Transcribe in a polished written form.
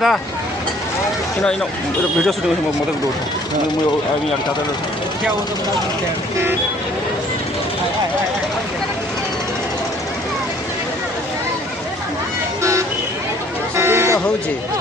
दा इना video shooting में मदद दो मैं अभी यार चाहता हूं क्या हो सकता है सुविधा हो जे